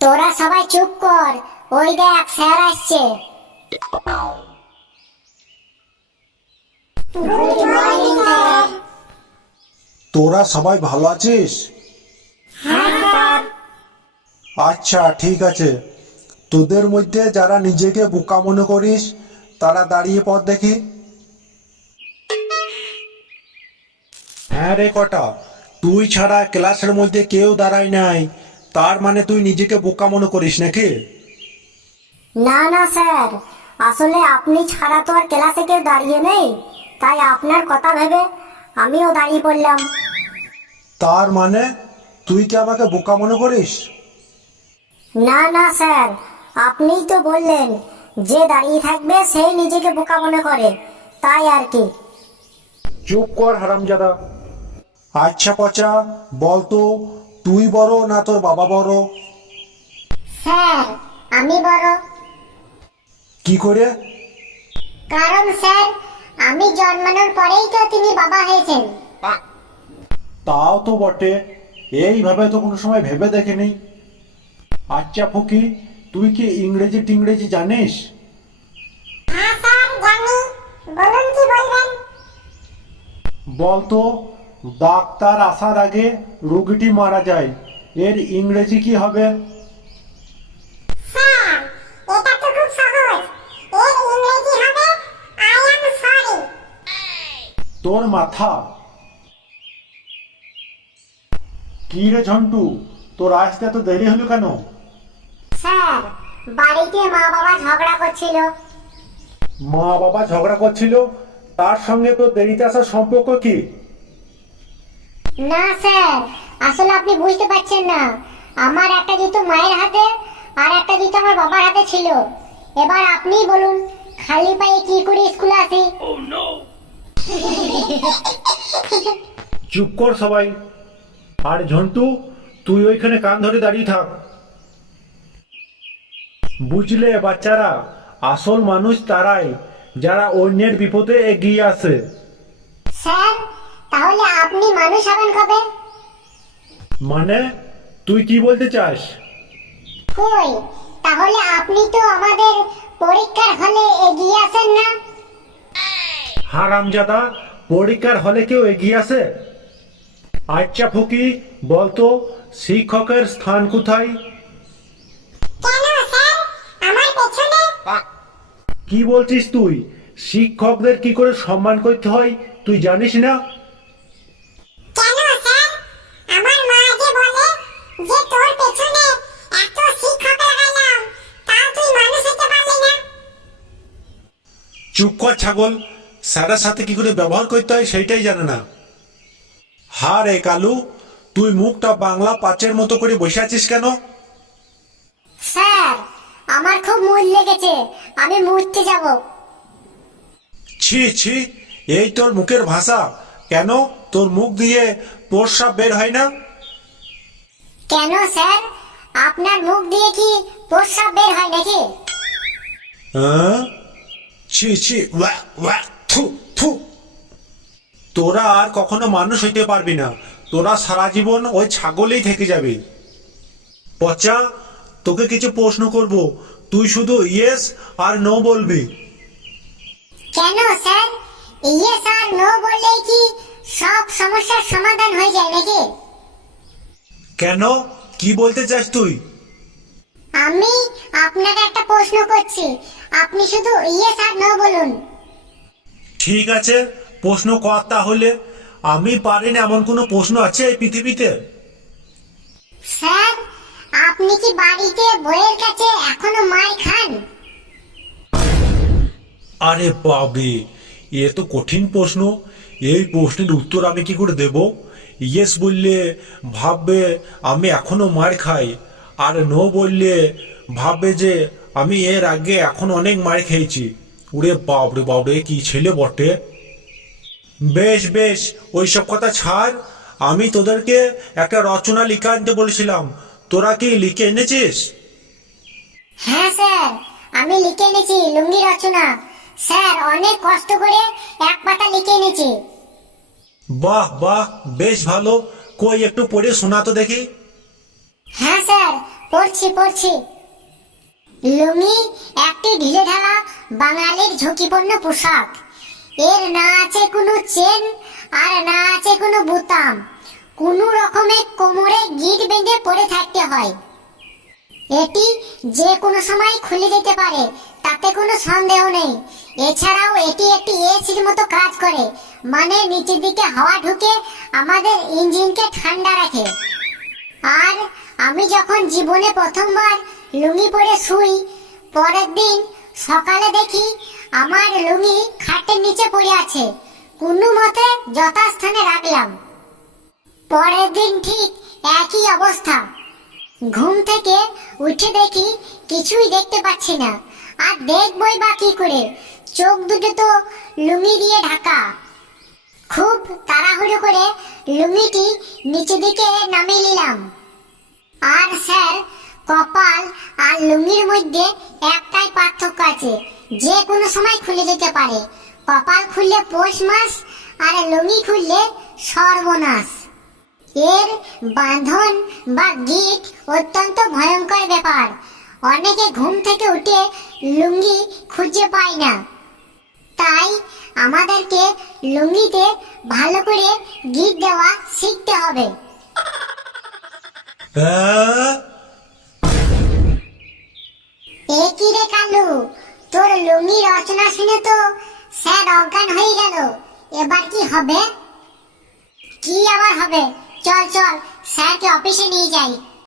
তোরা সবাই চুপ কর, ওই দেখ স্যার আসছে। Good morning sir. তোরা সবাই ভালো আছিস? হ্যাঁ স্যার। আচ্ছা ঠিক আছে, তোদের মধ্যে যারা নিজেকে বোকা মনে করিস তারা দাঁড়িয়ে পড় দেখি। হ্যাঁ রে কটা, তুই ছাড়া ক্লাসের মধ্যে কেউ দাঁড়ায় নাই, তার মানে তুই নিজেকে বোকা মনে করিস নাকি? না না স্যার, আসলে আপনি ছাড়া তো আর ক্লাসে কেউ দাঁড়িয়ে নেই, তাই আপনার কথা ভেবে আমিও দাঁড়িয়ে পড়লাম। তার মানে তুই কি আমাকে বোকা মনে করিস? না না স্যার, আপনিই তো বললেন যে দাঁড়িয়ে থাকবে সেই নিজেকে বোকা মনে করে, তাই আর কি। চুপ কর হারামজাদা। আচ্ছা পচা, বলতো তুই বড় না তোর বাবা বড়? স্যার আমি বড়। কি করে? কারণ স্যার আমি জন্মানোর পরেই তো তিনি বাবা হয়েছেন। তাও তো বটে, এইভাবে তো কোনো সময় ভেবে দেখিনি। আচ্ছা ফকি, তুই কি ইংরেজি টিংরেজি জানিস? হ্যাঁ স্যার জানি, বলুন কি বলবেন। বলতো ডাক্তার আসার আগে রোগীটি মারা যায়, এর ইংরেজি কি হবে? স্যার এটা তো খুব সহজ, এর ইংরেজি হবে আই অ্যাম সরি। তোর মাথা। কি রে ঝন্টু, তোর আসতে এত দেরি হলো কেন? স্যার বাড়িতে মা বাবা ঝগড়া করছিল। মা বাবা ঝগড়া করছিল, তার সঙ্গে তোর দেরিতে আসার সম্পর্ক কি? না স্যার, আসলে আপনি বুঝতে পারছেন না, আমার একটা জুতো মায়ের হাতে আর একটা জুতো আমার বাবার হাতে ছিল। এবার আপনিই বলুন, খালি পায়ে কি করে স্কুলে আসি? চুপ কর সবাই। আর ঝন্টু, তুই ওইখানে কান ধরে দাঁড়িয়ে থাক। বুঝলে বাচ্চারা, আসল মানুষ তারাই যারা অন্যের বিপদে এগিয়ে আসে। স্যার তাহলে আপনি মানুষ হবেন কবে? মানে তুই কি বলতে চাস? কই, তাহলে আপনি তো আমাদের পরীক্ষার হলে এগিয়ে আসেন না। হারামজাদা, পরীক্ষার হলে কেউ এগিয়ে আসে? আচ্ছা ফকি, বলতো শিক্ষকের স্থান কোথায়? কেন স্যার, আমার পেছনে। কি বলছিস তুই? শিক্ষকদের কি করে সম্মান করতে হয় তুই জানিস না? কেন স্যার, আমার মা যে বলে যে তোর পেছনে এত শিক্ষক লাগাইলাম, তাও তুই মানুষ হতে পারলি না। চুপ কর ছাগল, স্যারের সাথে কি করে ব্যবহার করতে হয় সেইটাই জানে না। হা রে কালু, তুই মুখটা বাংলা পাঁচের মতো করে বসে আছিস কেন? স্যার আমার খুব মূল লেগেছে, আমি মুছতে যাব। ছি ছি, এই তোর মুখের ভাষা? কেন তোর মুখ দিয়ে প্রস্রাব বের হয় না? কেন স্যার, আপনার মুখ দিয়ে কি প্রস্রাব বের হয় নাকি? হ্যাঁ? ছি ছি, ওয়া ওয়া, থু থু। তোরা আর কখনো মানুষ হইতে পারবি না, তোরা সারা জীবন ওই ছাগলেই থেকে যাবি। পচা, তোকে কিছু প্রশ্ন করব, তুই শুধু ইয়েস আর নো বলবি। কেন স্যার, ইয়েস আর নো বললেই কি সব সমস্যার সমাধান হয়ে যায় নাকি? কেন, কি বলতে চাস তুই? আমি আপনাকে একটা প্রশ্ন করছি, আপনি শুধু ইয়েস আর নো বলুন। ঠিক আছে, প্রশ্ন কর তাহলে। আমি পারি না এমন কোনো প্রশ্ন আছে এই পৃথিবীতে? স্যার আপনি কি বাড়িতে বইয়ের কাছে এখনো মার খান? আরে বাবরে, এ তো কঠিন প্রশ্ন। এই প্রশ্নের উত্তর আমি কি করে দেব? ইয়েস বললে ভাববে আমি এখনো মার খাই, আর নো বললে ভাববে যে আমি এর আগে এখন অনেক মার খেয়েছি। ওরে বাবরে বাবরে, কি ছেলে বটে। বেশ বেশ, ওইসব কথা ছাড়। আমি তোদেরকে একটা রচনা লিখে আনতে বলেছিলাম, তোরা কি লিখে এনেছিস? হ্যাঁ স্যার, আমি লিখে এনেছি লুঙ্গি রচনা। স্যার অনেক কষ্ট করে এক পাতা লিখে এনেছি। বাহ বাহ, বেশ ভালো। কই একটু পড়ে শোনা তো দেখি। হ্যাঁ স্যার, পড়ছি। লুঙ্গি একটি ঢিলেঢালা বাঙালির ঝুঁকিপূর্ণ পোশাক। এর না আছে কোনো চেন আর না আছে কোনো বোতাম। কোনো রকমে কোমরে গিঁট বেঁধে পড়ে থাকতে হয়। এটি যে কোনো সময় খুলে যেতে পারে, তাতে কোনো সন্দেহ নেই। এছাড়াও এটি একটি এসির মতো কাজ করে, মানে নিচের দিকে হাওয়া ঢুকে আমাদের ইঞ্জিনকে ঠান্ডা রাখে। আর আমি যখন জীবনে প্রথমবার লুঙ্গি পরে শুই, পরের দিন সকালে দেখি আমার লুঙ্গি খাটের নিচে পড়ে আছে। কোনো মতে যথাস্থানে রাখলাম। পরের দিন ঠিক একই অবস্থা। ঘুম থেকে উঠে দেখি কিছুই দেখতে পাচ্ছি না। আর দেখবই বা কি করে, চোখ দুটো তো লুঙ্গি দিয়ে ঢাকা। খুব তাড়াহুড়ো করে লুঙ্গিটি নিচে দিকে নামিয়ে নিলাম। আর স্যার, কপাল আর লুঙ্গির মধ্যে একটাই পার্থক্য আছে, যে কোনো সময় খুলে যেতে পারে। কপাল খুললে পৌষ মাস, আর লুঙ্গি খুললে সর্বনাশ। এর বাঁধন বা গিঁট অত্যন্ত ভয়ঙ্কর ব্যাপার। অনেকে ঘুম থেকে উঠে লুঙ্গি খুঁজে পায় না। তাই আমাদেরকে লুঙ্গিতে ভালো করে গিঁট দেওয়া শিখতে হবে। হ্যাঁ? এ কি রে কালু, তোর লুঙ্গি রচনা শুনে তো স্যার অজ্ঞান হয়ে গেল। এবার কি হবে? কি আবার হবে? চল স্যারকে অফিসে নিয়ে যাই।